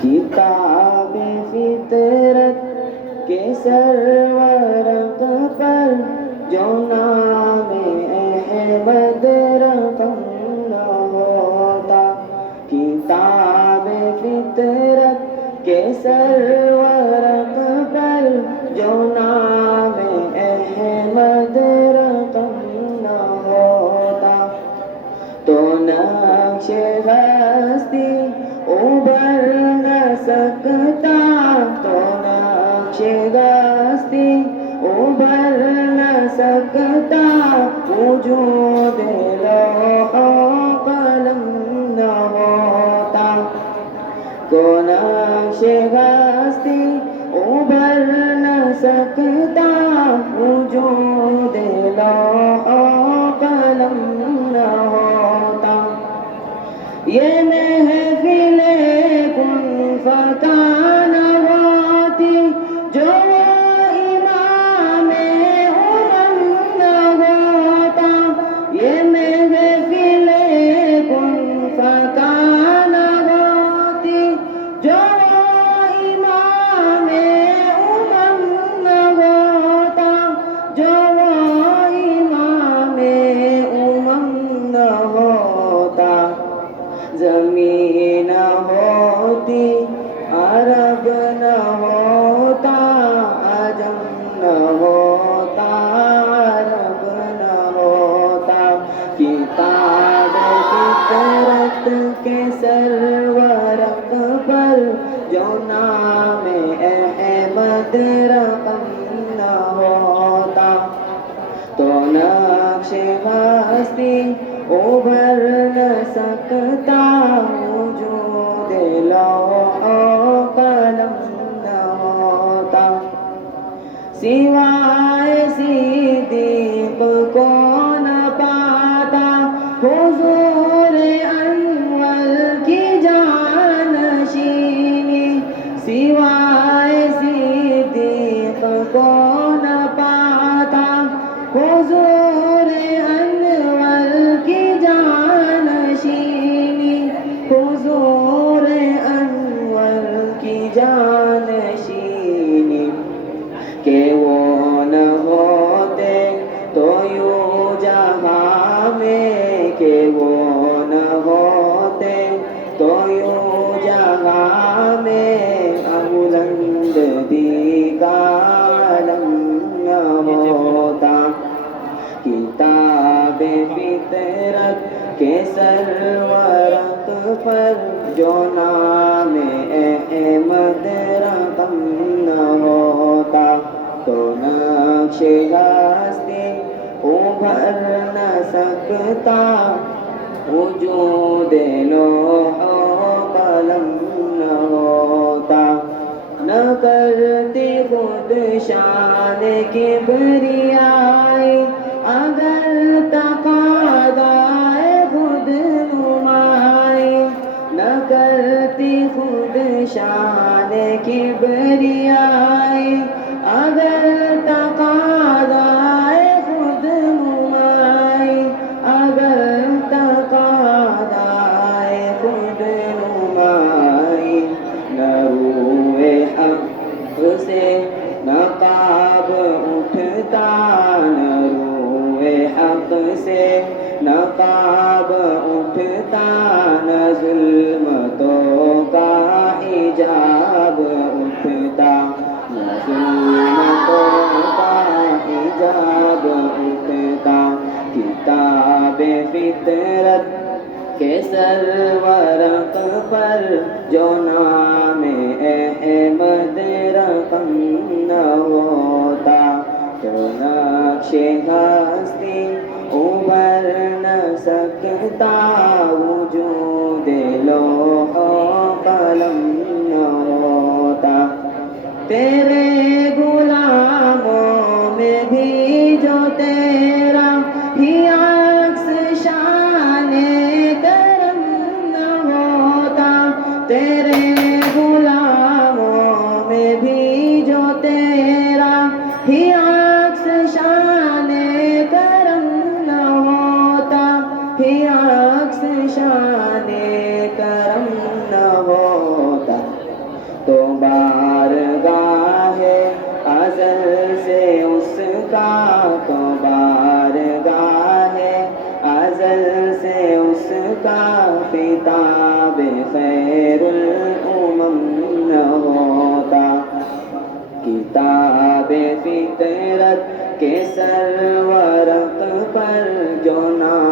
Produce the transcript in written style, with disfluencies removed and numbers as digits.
کتاب فطرت کے سرورق پر جو نام احمد رقم نہ ہوتا، کتاب فطرت کے سرورق پر جو نام احمد رقم نہ ہوتا، تو نقش ہستی ابھر نہ سکتا، تو نقش ہستی ابھر نہ سکتا، وجود لوح و قلم نہ ہوتا، تو نقش ہستی ابھر نہ سکتا، وجود لوح و قلم نہ ہوتا۔ یہ محفل کن فکان ہوتی جو امام امم نہ ہوتا، یہ محفل کن فکان ہوتی جو امام امم نہ ہوتا، جو امام امم نہ ہوتا، زمین نہ ہوتی، عرب نہ ہوتا، عجم نہ ہوتا، عرب نہ ہوتا، کتاب فطرت کے سرورق پر جو نام احمد رقم نہ ہوتا، تو نقش ہستی ابھر نہ سکتا، وجود لوح و قلم نہ ہوتا، سوائے صدیق کو نہ پاتا حضور انور کی جانشینی، سوائے صدیق کو نہ پاتا حضور انور کی جانشینی، حضور انور کی جانشینی، کہ وہ نہ ہوتے تو یوں جہاں میں، کہ وہ نہ ہوتے تو یوں جہاں میں، بلندی کا علم نہ ہوتا، کتاب فطرت کے سرورق پر جو نام احمد رقم نہ ہوتا، تو نقش ہستی ابھر نہ سکتا، وجود لوح و قلم نہ ہوتا، نہ کرتی خود شان کبریائی اگر تقاضائے خود نمائی، نہ کرتی خود شان کبریائی اگر تقاضائے خود نمائی، اگر تقاضائے خود نمائی، نہ روئے حق سے نقاب اٹھتا، نہ روئے حق سے نقاب اٹھتا، نہ ظلمتوں کا حجاب اٹھتا، نہ ظلمتوں کا حجاب اٹھتا، کتاب فطرت کے سرورق پر جو نام احمد رقم نہ ہوتا، تو نقش ہستی ابھر نہ سکتا، وجود لوح و قلم نہ ہوتا، تیرے غلاموں میں بھی جو تیرا ہی عکس شان کرم نہ ہوتا، تیرے غلاموں میں بھی جو تیرا ہی عکس شان کرم نہ ہوتا، ہی عکس شان کرم نہ ہوتا، خطاب خیر الامم نہ ہوتا، کتاب فطرت کے سر ورق پر جو نہ